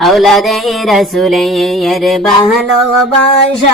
আওলাদে রসুলের ভালোবাসায়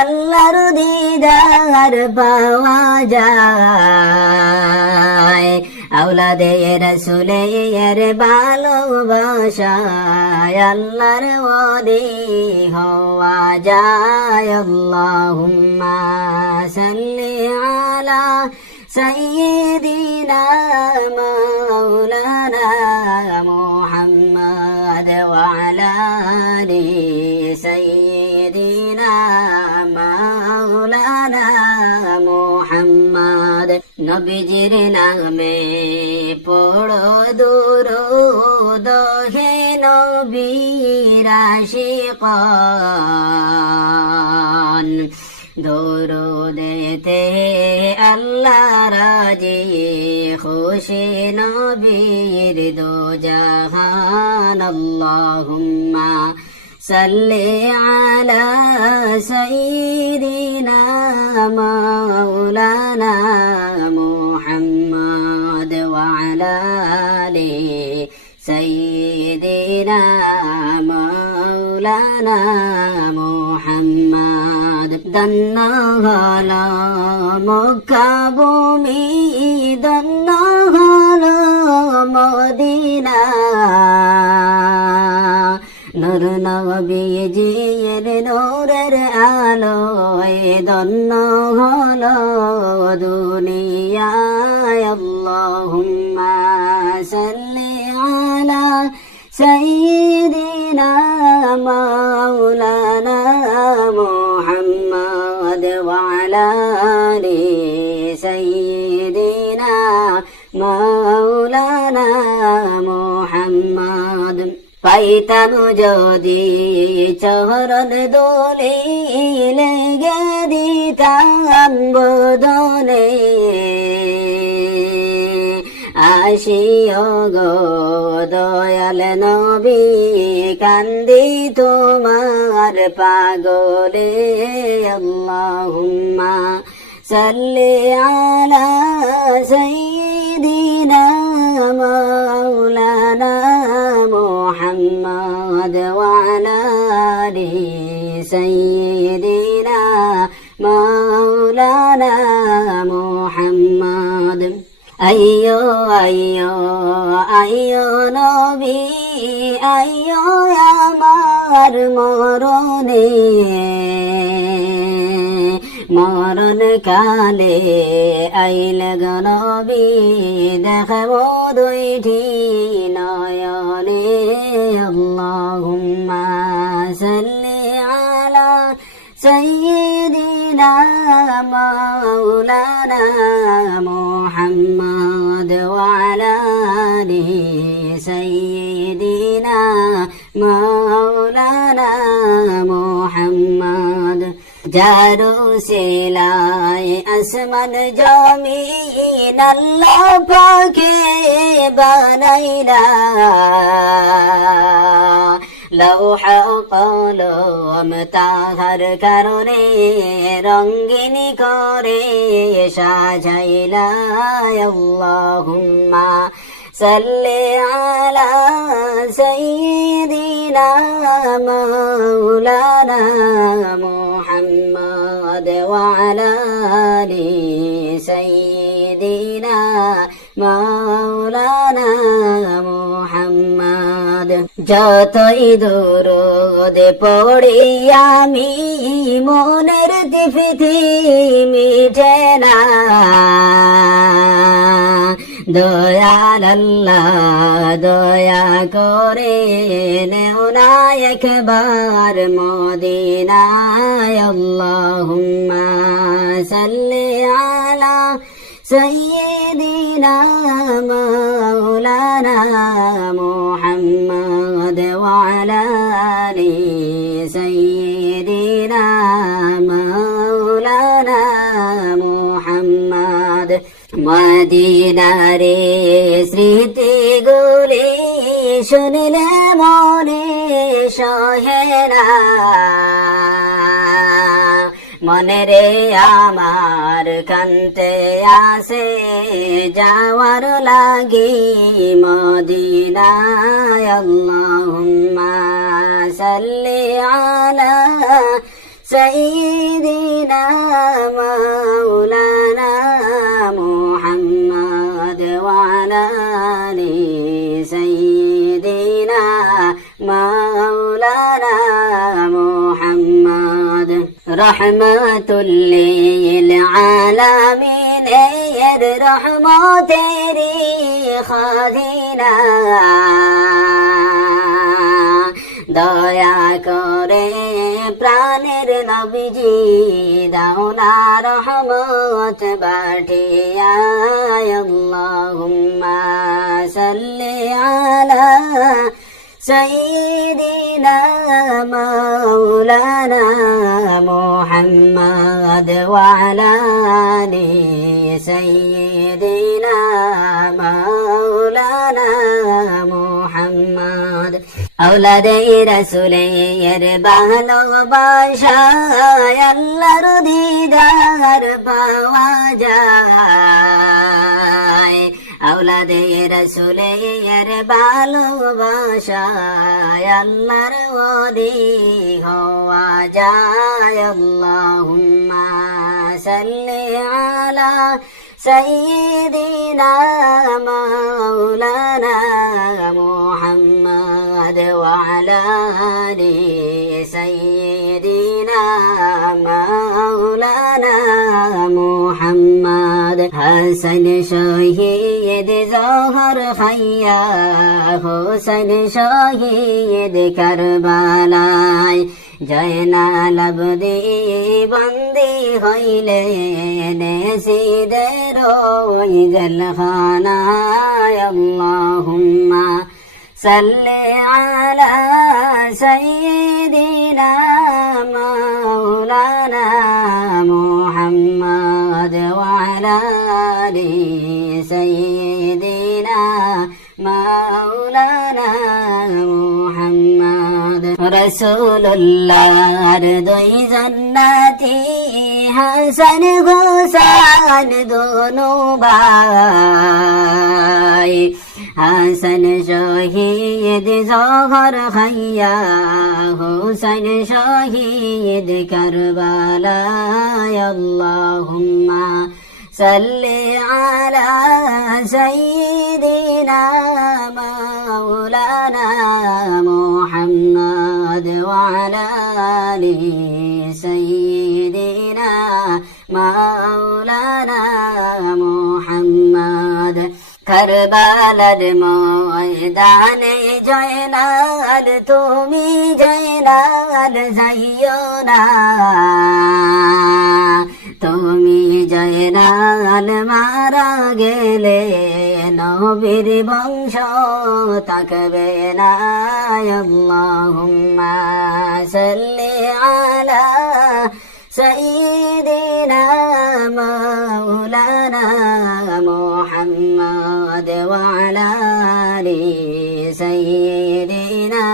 আল্লাহর দিদার পাওয়া যায় আওলাদে রসুলের ভালোবাসায় আল্লাহর ওদি হওয়া যায় আল্লাহুম্মা সাল্লি আলা সাইয়্যিদিনা নবীজির নামে পড়ো দুরুদ হে নবীর আশিকান। দরুদেতে আল্লাহ রাজি, খুশি নবীর দো জাহান। আল্লাহুম্মা আলা সাইয়্যিদিনা মাওলানা। মুহাম্মদ আলি সাইয়্যিদিনা মাওলানা মুহাম্মদ দন্ন হল মক্কা ভূমি দন্ন হল মদিনা নূর নবীজির নূরের আলোয় দন্ন হল দুনিয়ায় مولانا محمد وعلى آل سيدنا مولانا محمد পাইতাম যদি চহরন দোলে লেগে দিতাম বদলে আসিও গো দয়াল নবী কান্দি তোমার পাগলে, আল্লাহুম্মা সাল্লি আলা সাইয়্যিদিনা মাওলানা মুহাম্মদ ওয়া আলা আলি সাইয়্যিদিনা মাওলানা মুহাম্মদ। আইয়ো আইয়ো আইয়ো নবী। আইয়ো আমার মরণে মরণ কালে আইল গনবী দেখব দুইটি নয়নে আল্লাহুম্মা সাল্লি আলা سيدنا مولانا محمد وعلى آله سيدنا মৌলানা মোহাম্মদ। জারু সেলায় আসমান জমি আল্লাহ পাখে বানাইলা। লৌহ কলম তাহার কারণে রঙ্গিন করে সাজাইলা। আল্লাহুম্মা আলা সাইয়্যিদিনা মাওলানা মুহাম্মদ ওয়া আলা আলি সাইয়্যিদিনা মাওলানা মুহাম্মদ যতই দূরদ পড়ি আমি মনের দিফিতি মিটে না। দয়াল আল্লাহ দয়া করে নেও না একবার মদিনায়। আল্লাহুম্মা সাল্লি আলা সাইয়্যিদিনা মাওলানা মুহাম্মদ ওয়া মদিনারে স্মৃতি গুলি শুনিলে মনে সহেরা মনে রে আমার কান্তে আসে যাওয়ার লাগি মদিনায়। আল্লাহুম্মা সাল্লি আলা সাইয়্যিদিনা রহমতুল্লিল আলামিন, এর রহমতেরি খাজিনা। দয়া করে প্রাণের নবীজি দাও না রহমত বাঠিয়া সাল্লি আলা সাইয়্যিদি إلى مولانا محمد وعلى آل سيدنا مولانا محمد أولاد رسول يربان وباشا يلا رديدار بواجا আউলাদে রসুলের ভালোবাসায় আল্লাহর ওলি হওয়া যায় আল্লাহুম্মা সাল্লি আলা سيدنا مولانا محمد وعلى آل سيدنا হাসান শহীদ জহর খাইয়া হোসেন শহীদ কারবালায় জয়নালবদি বন্দি হইলে নেসিদের ওই জলখানায় আল্লাহুম্মা সাল্লি আলা সাইয়্যিদিনা মাওলানা আলি সাইয়্যিদিনা মাওলানা মুহাম্মদ রসুল্লাহর দুই জন্নাতি হাসান হোসান দোনো ভাই হাসান শহীদ জহর খাইয়া, হোসেন শহীদ করবালায়, আল্লাহুম্মা صل على سيدنا مولانا محمد وعلى آل سيدنا مولانا محمد কারবালার ময়দানে জয়নাল তুমি জয়নাল যাইও না তুমি জয়নাল মারা গেলে নবীর বংশ তাকবে না আল্লাহুম্মা সাল্লি আলা سيدنا مولانا محمد وعلى آل سيدنا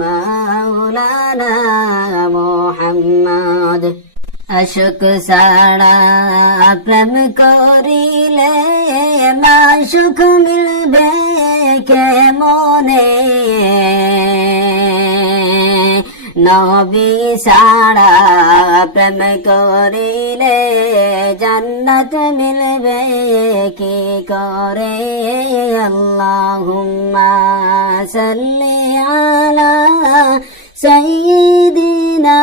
مولانا আশুক সারা প্রেম করিলে মাসুখ মিলবে কে মনে নবী সারা প্রেম করিলে জান্নাত মিলবে কি করে? আল্লাহুম্মা সাল্লি আলা সাইয়্যিদিনা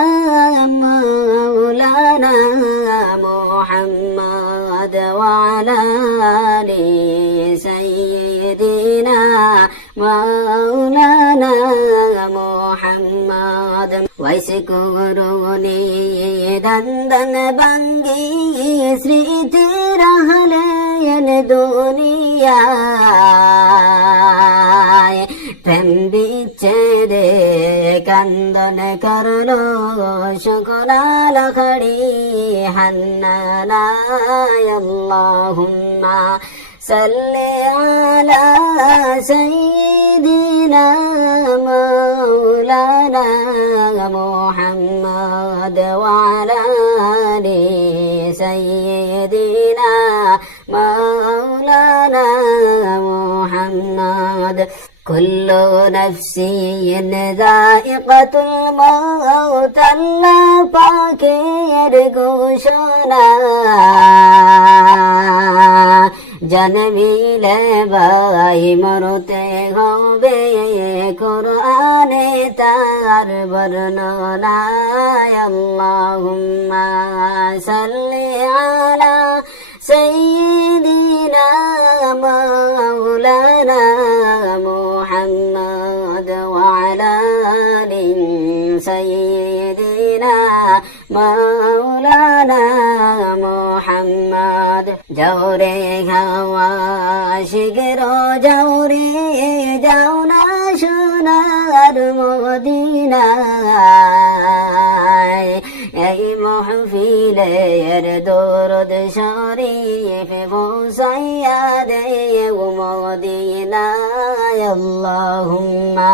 مولانا محمد وعلى آل سيدنا مولانا محمد ವಯಸ್ಸಿಕೋರೋನಿ ದಂದನ ಬಂಗಿ ಸ್ಮೃತಿ ರಹಲಯನ ದುನಿಯಾ প্রেম বিচ্ছেদে কান্দন করল শুকনাল খড়ি হান্নানায় আল্লাহুম্মা সাল্লি আলা সাইয়্যিদিনা মাওলানা মুহাম্মদ ওয়া আলা كل نفس ذائقة الموت আল্লাহ পাকের ঘোষণা জন্মিলে বাই মরতে হবে কোরআনে তার বর্ণনা আল্লাহুম্মা সাল্লি আলা سيدنا مولانا سيدنا مولانا محمد জৌরে খাওয়া শিগর জৌরে যাও না সোনার মদিনায় এই মহফিলের দরদ শরীফ পৌঁছাইয়া দে মদিনায় আল্লাহুম্মা